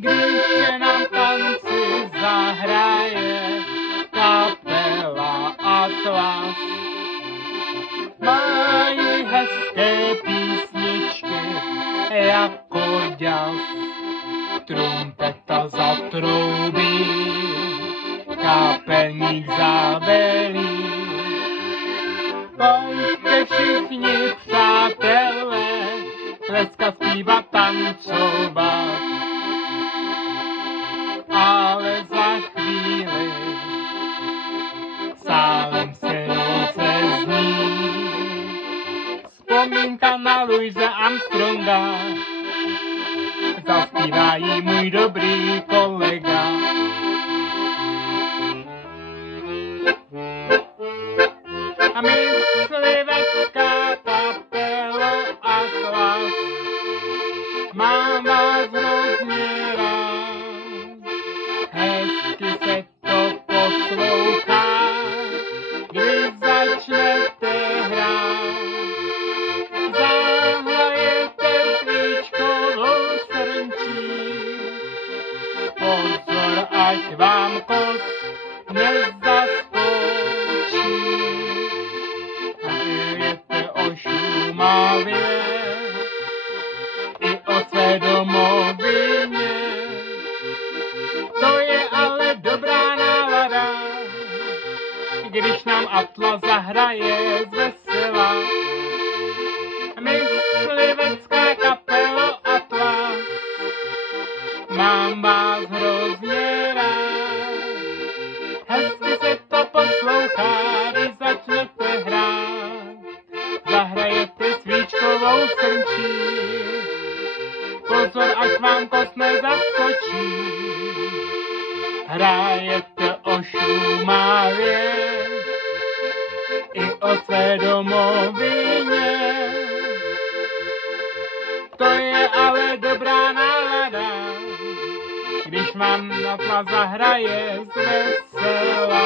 když nám tanci zahraje kapela Atlas. Mají hezké písničky jako ďas, trumpeta zatroubí, kapelník zabelí. Pojďte všichni přátelé, tleskat, zpívat, tancovat, ale za chvíli sálem se rozezní vzpomínka na Louise Armstronga, zaspívá jí můj dobrý kolega. A myslivecká kapela Atlas mám vás hrozně rád. Hezky se to poslouchá, když začnete hrát. Zahrajete svíčkovou srnčí, pozor, ať vám kos nezaskočí. Šumavě i o své domovině. To je ale dobrá nálada, když nám Atlas zahraje z vesela. Myslivecká kapelo Atlas, mám vás hrozně rád. Hezky se to poslouchá, když začnete hrát. Zahrajete svíčkovou srnčí, pozor, ať vám kos nezaskočí. Hrajete o Šumavě i o své domovině. To je ale dobrá nálada, když vám Atlas zahraje z vesela.